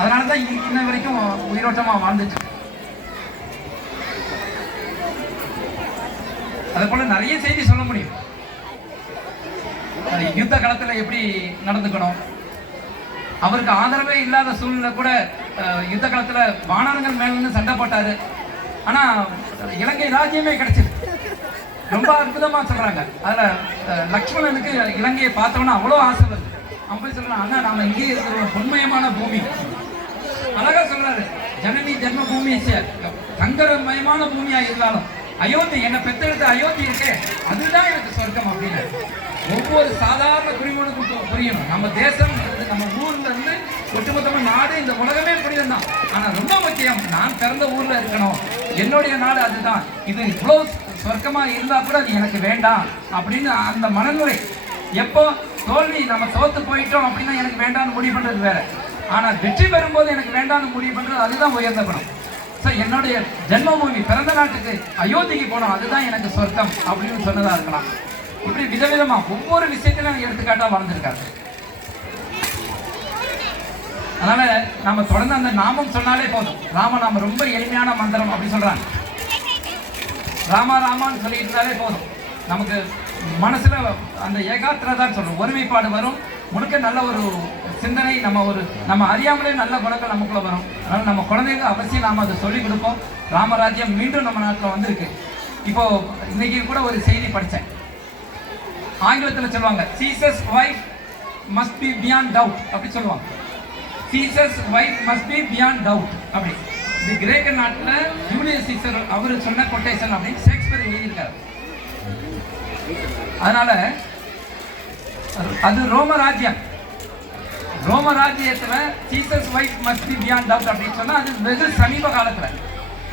அதனாலதான் இன்ன வரைக்கும் உயிரோட்டமா வாழ்ந்துட்டு. அதே போல நிறைய செய்தி சொல்ல முடியும். யுத்த காலத்துல எப்படி நடந்துக்கணும், அவருக்கு ஆதரவே இல்லாத சூழ்நிலை கூட யுத்த காலத்துல வானரங்கள் மேல சண்டை போட்டாரு. ஆனா இலங்கை ராஜ்யமே கிடைச்சது. ரொம்ப அற்புதமா சொல்றாங்க. அதுல லக்ஷ்மணனுக்கு இலங்கையை பார்த்தோம்னா அவ்வளோ ஆசை வருது. அவன் போய் சொல்றான், அண்ணா நாம இங்கே இருக்கிற ஒரு பொன்மயமான பூமி. அழகா சொல்றாரு, ஜனனி ஜென்ம பூமி தங்கரமயமான பூமியா இருந்தாலும் அயோத்தி, என்னை பெற்றெடுத்த அயோத்தி இருக்கே அதுதான் எனக்கு சொர்க்கம் அப்படின்னு ஒவ்வொரு சாதாரண குடிமகனுக்கும் புரியணும். நம்ம தேசம், நம்ம ஊர்ல இருந்து ஒட்டுமொத்தமா நாடு, இந்த உலகமே புரியும் தான். ஆனா ரொம்ப முக்கியம், நான் பிறந்த ஊர்ல இருக்கணும், என்னுடைய நாடு அதுதான். இது இவ்வளவு சொர்க்கமா இருந்தா கூட அது எனக்கு வேண்டாம் அப்படின்னு அந்த மனநிலை. எப்போ தோல்வி, நம்ம தோத்து போயிட்டோம் அப்படின்னா எனக்கு வேண்டாம்னு முடிவு பண்றது வேற. ஆனா வெற்றி பெறும்போது எனக்கு வேண்டாம்னு முடிவு பண்றது அதுதான் உயர்ந்த குணம். என்னுடைய ஜென்மபூமி, பிறந்த நாட்டுக்கு அயோத்திக்கு போனோம், அதுதான் எனக்கு சொர்க்கம் அப்படின்னு சொன்னதா இருக்கலாம். இப்படி விதவிதமா ஒவ்வொரு விஷயத்திலும் எடுத்துக்காட்டா வாழ்ந்திருக்காரு. அதனால நம்ம தொடர்ந்து அந்த நாமம் சொன்னாலே போதும். ராமநாமம் ரொம்ப எளிமையான மந்திரம் அப்படி சொல்றாங்க. ராமா ராமான்னு சொல்லிட்டு இருந்தாலே போதும், நமக்கு மனசுல அந்த ஏகாத்திரதான் சொல்றோம், ஒருமைப்பாடு வரும். முழுக்க நல்ல ஒரு சிந்தனை, நம்ம அறியாமலே நல்ல குணங்கள் நமக்குள்ள வரும். அதனால நம்ம குழந்தைங்க அவசியம் நாம அதை சொல்லிக் கொடுப்போம். ராமராஜ்யம் மீண்டும் நம்ம நாட்டில் வந்திருக்கு. இப்போ இன்னைக்கு கூட ஒரு செய்தி படித்தேன். ஆங்கிலத்தில் சொல்லுவாங்க, Jesus wife must be beyond doubt அப்படி சொல்லுவாங்க. Jesus wife must be beyond doubt அப்படி. இது கிரேக்க நாட்டில் ஜூலியஸ் சீசர் அவர் சொன்ன கொட்டேஷன் அப்படின்னு ஷேக்ஸ்பியர் எழுதியிருக்காரு. அதனால அது ரோமராஜ்யம். ரோமராஜ்யத்துல சீசஸ் wife must be beyond doubt அப்படின்னு சொன்னா அது வெகு சமீப காலத்துல.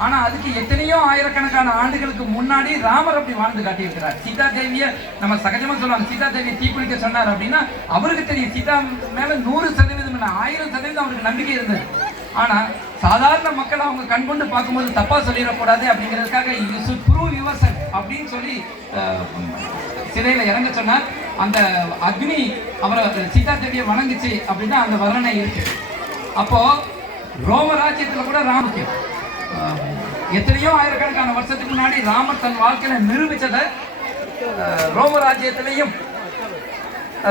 ஆனா அதுக்கு எத்தனையோ ஆயிரக்கணக்கான ஆண்டுகளுக்கு முன்னாடி ராமர் அப்படி வாழ்ந்து காட்டியிருக்கிறார். சீதா தேவிய நம்ம சகஜமா சொல்லுவாங்க, சீதா தேவியை தீக்குளிக்க சொன்னார் அப்படின்னா அவருக்கு தெரியும் சீதா மேல 100% 1000% அவருக்கு நம்பிக்கை இருந்தது. ஆனா சாதாரண மக்கள் அவங்க கண்கொண்டு பார்க்கும்போது தப்பா சொல்லிடக்கூடாது அப்படிங்கிறதுக்காக யூ ஷுட் ப்ரூவ் யுவர்செல்ஃப் அப்படின்னு சொல்லி சிறையில் இறங்க சொன்னார். அந்த அக்னி அவரை சீதா தேவியை வணங்குச்சு அப்படின்னா அந்த வர்ணனை இருக்கு. அப்போ ரோமராஜ்யத்தில் கூட ராமுக்கு எத்தனையோ ஆயிரக்கணக்கான வருஷத்துக்கு முன்னாடி ராமர் தன் வாழ்க்கையில நிரூபிச்சதை ரோமராஜ்யத்திலையும்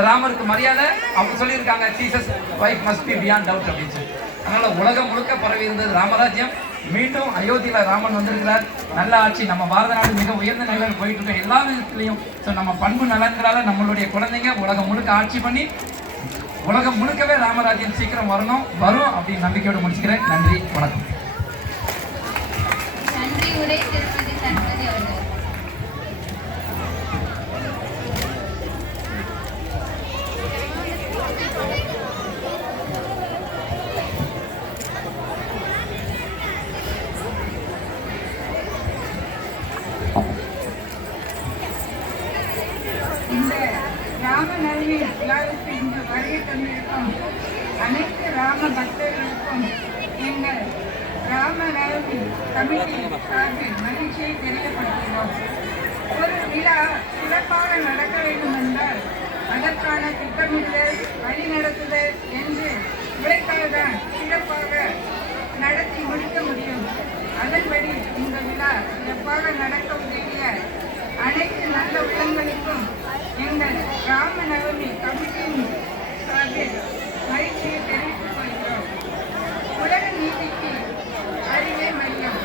ராமருக்கு மரியாதை அவங்க சொல்லியிருக்காங்க, Jesus wife must be beyond doubt அப்படின்னு சொல்லி. அதனால உலகம் முழுக்க பரவி இருந்தது ராமராஜ்யம். மீண்டும் அயோத்தியில ராமன் வந்திருக்கிறார். நல்ல ஆட்சி, நம்ம பாரத நாடு மிக உயர்ந்த நிலையில் போயிட்டு இருக்கோம் எல்லா விதத்திலையும். ஸோ நம்ம பண்பு நலன்களால நம்மளுடைய குழந்தைங்க உலகம் முழுக்க ஆட்சி பண்ணி உலகம் முழுக்கவே ராமராஜ்யம் சீக்கிரம் வரும் அப்படின்னு நம்பிக்கையோடு முடிச்சுக்கிறேன். நன்றி, வணக்கம். நன்றி உரை திருப்பதி சண்முகி அவர்கள். இந்த ராமநவமி விழாவுக்கு இன்று வருகை தந்திருக்கும் அனைத்து ராம பக்தர்களுக்கும் எங்கள் ராமநவமி கமிட்டி சார்பில் மகிழ்ச்சியை தெரியப்படுத்துகிறோம். ஒரு விழா சிறப்பாக நடக்க வேண்டும் என்றால் அதற்கான திட்டமிடுதல், வழிநடத்துதல் என்று உழைத்தால்தான் சிறப்பாக நடத்தி முடிக்க முடியும். அதன்படி இந்த விழா சிறப்பாக நடக்க உதவிய அனைத்து நல்ல உள்ளங்களுக்கும் எங்கள் ராமநவமி கமிட்டியின் சார்பில் மகிழ்ச்சியை தெரிவித்துக் கொள்கிறோம். உலக நீதிக்கு அறிவே மையம்,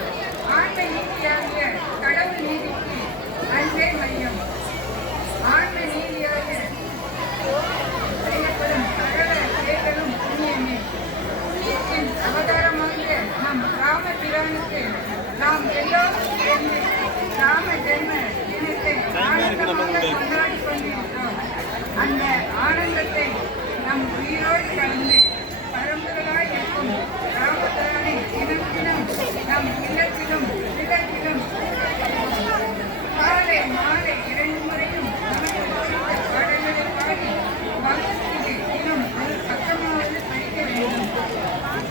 ஆன்ம நீதியாகிய கடவுள் நீதிக்கு அன்பே மையம். ஆன்ம நீதியாக செய்யப்படும் சகல செயல்களும் புண்ணியமே. நீதியின் அவதாரமாக நம் ராமபிரானுக்கு நாம் எல்லோரும் சேர்ந்து ராம ஜென்ம தினத்தை ஆனந்தமாக கொண்டாடி கொண்டிருக்கிறோம். அந்த ஆனந்தத்தை நம் உயிரோடு கலந்து பரம்பரையாய் இருக்கும் ராமபிரானை தினம் தினம் நம் இல்லத்திலும் இல்லத்திலும் காலை மாலை 2 முறையும் பாடல்களை பாடி பக்தர்களுக்கு தினம் ஒரு பக்கமாவது படிக்க வேண்டும்.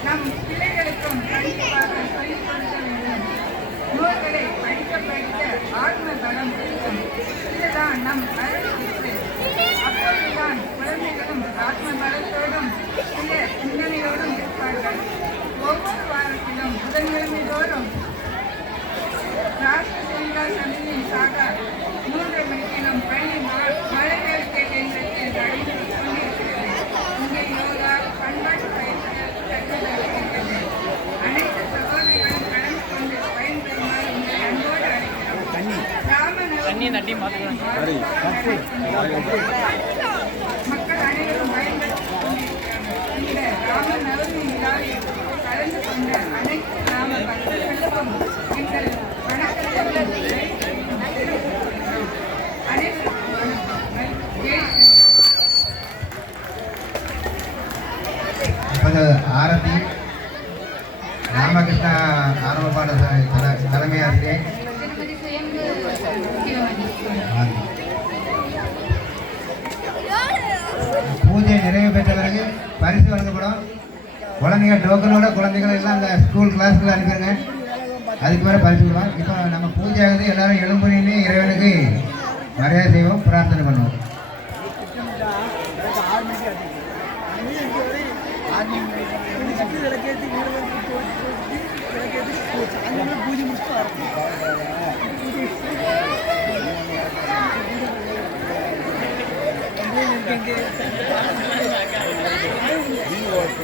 நம் பிள்ளைகளுக்கும் கண்டிப்பாக சொல்லிக் கொடுக்க வேண்டும். நூல்களை படிக்க படிக்க ஆத்ம பலம் இருக்கும். இதுதான் நம் அருள். அப்போதுதான் குழந்தைகளும் ஆத்ம பலத்தோடும் மக்கள் அனைவரும் பயன்படுத்திக் கொண்டிருக்கிறார்கள். இந்த ராம நவமி விழாவில் கலந்து கொண்ட அனைத்து கிராம பக்தர்களுக்கும் எங்கள் வணக்கத்தை தெரிவித்துக் கொள்கிறோம். அனைவருக்கும் வணக்கம். ஜெய் ஸ்ரீ. இப்போது ஆரத்தி ராமகிருஷ்ண ஆரம்ப பாட தலைமை ஆசிரியர் திருமதி சுயம்பு சிவமணி. பூஜை நிறைவு பெற்ற பிறகு பரிசு வழங்கப்படும். குழந்தைங்க டோக்கனோட குழந்தைகள் எல்லாம் அந்த ஸ்கூல் கிளாஸுக்குள்ள அனுப்பிடுங்க. அதுக்கு மேலே பரிசு விடுவோம். இப்போ நம்ம பூஜை ஆகுது, எல்லாரும் எழும்புனிலே இறைவனுக்கு மரியாதை செய்வோம், பிரார்த்தனை பண்ணுவோம்.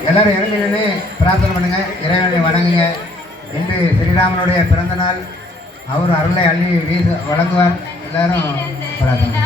எல்லாரும் இறங்கினே பிரார்த்தனை பண்ணுங்க, இறைவனை வணங்குங்க. இன்று ஸ்ரீராமனுடைய பிறந்த நாள், அவர் அருளை அள்ளி வழங்குவார். எல்லாரும் பிரார்த்தனை.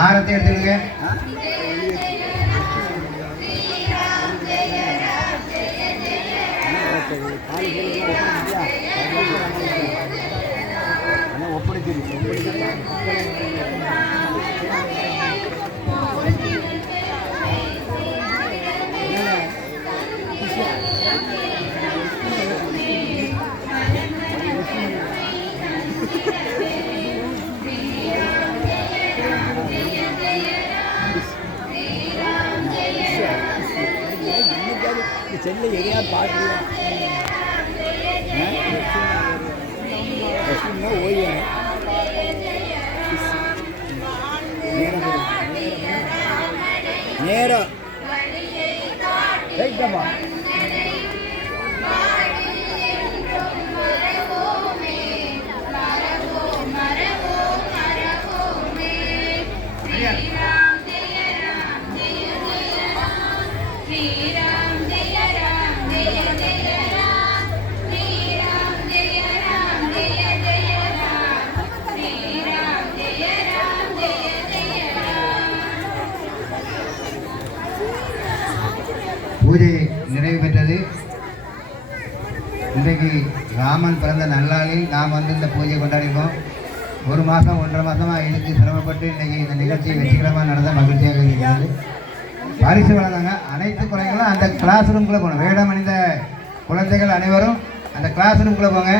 ஆரத்தி எடுத்துக்கங்க. செல்ல எதையா பார்க்கல ஓய்வு நேரம் ரைட்டப்பா. பூஜை நிறைவு பெற்றது. இன்றைக்கு ராமன் பிறந்த நல்லாளில் நாம் வந்து இந்த பூஜை கொண்டாடிருக்கோம். 1 மாதம் 1.5 மாதமாக எனக்கு சிரமப்பட்டு இன்றைக்கி இந்த நிகழ்ச்சி வெற்றிகரமாக நடந்த மகிழ்ச்சியாக இருக்கிறது. பரிசு வழங்காங்க. அனைத்து குழந்தைகளும் அந்த கிளாஸ் ரூம்குள்ளே போகணும். வேடம் அணிந்த குழந்தைகள் அனைவரும் அந்த கிளாஸ் ரூம்குள்ளே போங்க.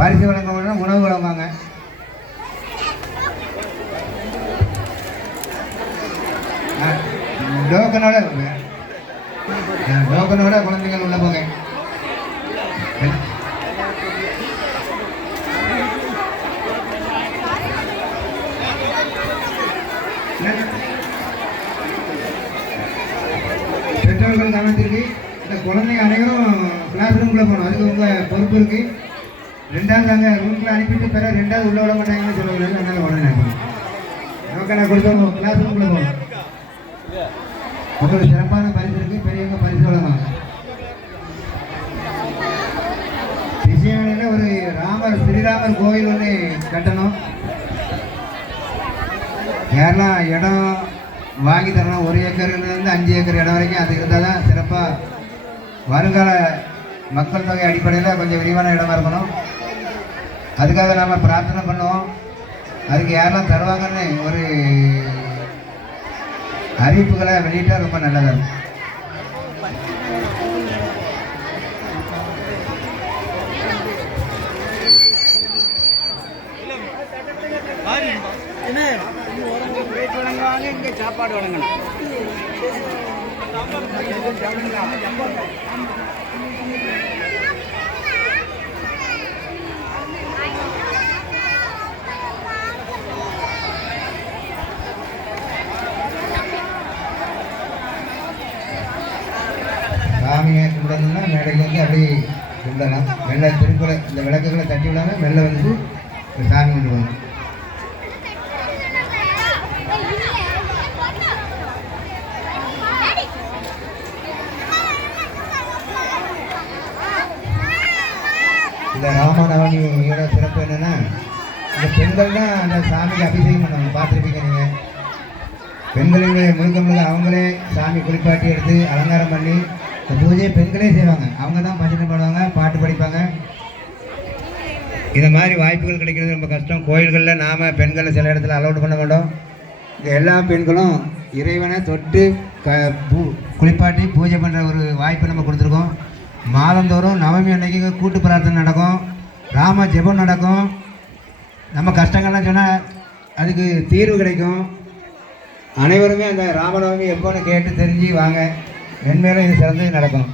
பரிசு வழங்க உணவு வழங்குவாங்க. டோக்கனோட குழந்தைகள் உள்ள போங்க. பெற்றோர்கள் கவனத்திற்கு இந்த குழந்தைங்க அனைவரும் கிளாஸ் ரூம்குள்ளே போகணும். அதுக்கு உங்கள் பொறுப்பு இருக்கு. 2வது அங்கே ரூம்குள்ளே அனுப்பிட்டு பிறகு 2வது உள்ள விட மாட்டாங்கன்னு சொல்லக்கூடாது. அதனால உடனே நினைக்கணும். டோக்கனை கொடுத்தவங்க கிளாஸ் ரூம்குள்ளே போகணும். உங்களுக்கு சிறப்பான பரிசு இருக்கு. பெரியவங்க பரிசு வழங்குவாங்க. விஷயங்களில் ஒரு ஸ்ரீராமர் கோயில் ஒன்று கட்டணும். யாரெல்லாம் இடம் வாங்கி தரணும். 1 ஏக்கர்லேருந்து 5 ஏக்கர் இடம் வரைக்கும் அது இருந்தால் தான் சிறப்பாக வருங்கால மக்கள் தொகை அடிப்படையில் கொஞ்சம் விரிவான இடமா இருக்கணும். அதுக்காக நாம் பிரார்த்தனை பண்ணுவோம். அதுக்கு யாரெல்லாம் தருவாங்கன்னு ஒரு அறிவிப்புகளை வெளியிட்டால் ரொம்ப நல்லதாக இருக்கும். ஸ்வீட் வழங்குவாங்க, இங்கே சாப்பாடு வழங்கணும். சாமியை கும்பிடணும்னா மேடைக்கு வந்து அப்படியே கும்பிடலாம். மெல்ல திருக்குறள் இந்த விளக்குகளை தட்டி விடாமல் மெல்ல வந்து சாமி கும்பிடுவாங்க. இந்த ராமநவமியோட சிறப்பு என்னென்னா, இந்த பெண்கள் தான் அந்த சாமிக்கு அபிஷேகம் பண்ணுவாங்க. பார்த்துருப்பீங்க நீங்கள். பெண்களுடைய முழுக்க அவங்களே சாமி குளிப்பாட்டி எடுத்து அலங்காரம் பண்ணி இந்த பூஜையை பெண்களே செய்வாங்க. அவங்க தான் பஜனை பாடுவாங்க, பாட்டு படிப்பாங்க. இந்த மாதிரி வாய்ப்புகள் கிடைக்கிறது ரொம்ப கஷ்டம். கோயில்களில் நாம் பெண்களை சில இடத்துல அலோட் பண்ண மாட்டோம். இந்த எல்லா பெண்களும் இறைவனை தொட்டு குளிப்பாட்டி பூஜை பண்ணுற ஒரு வாய்ப்பை நம்ம கொடுத்துருக்கோம். மாதந்தோறும் நவமி அன்னைக்கு கூட்டு பிரார்த்தனை நடக்கும், ராம ஜெபம் நடக்கும். நம்ம கஷ்டங்கள்லாம் சொன்னால் அதுக்கு தீர்வு கிடைக்கும். அனைவருமே அந்த ராமநவமி எப்போன்னு கேட்டு தெரிஞ்சு வாங்க. மென்மேலும் இது சிறந்தது நடக்கும்.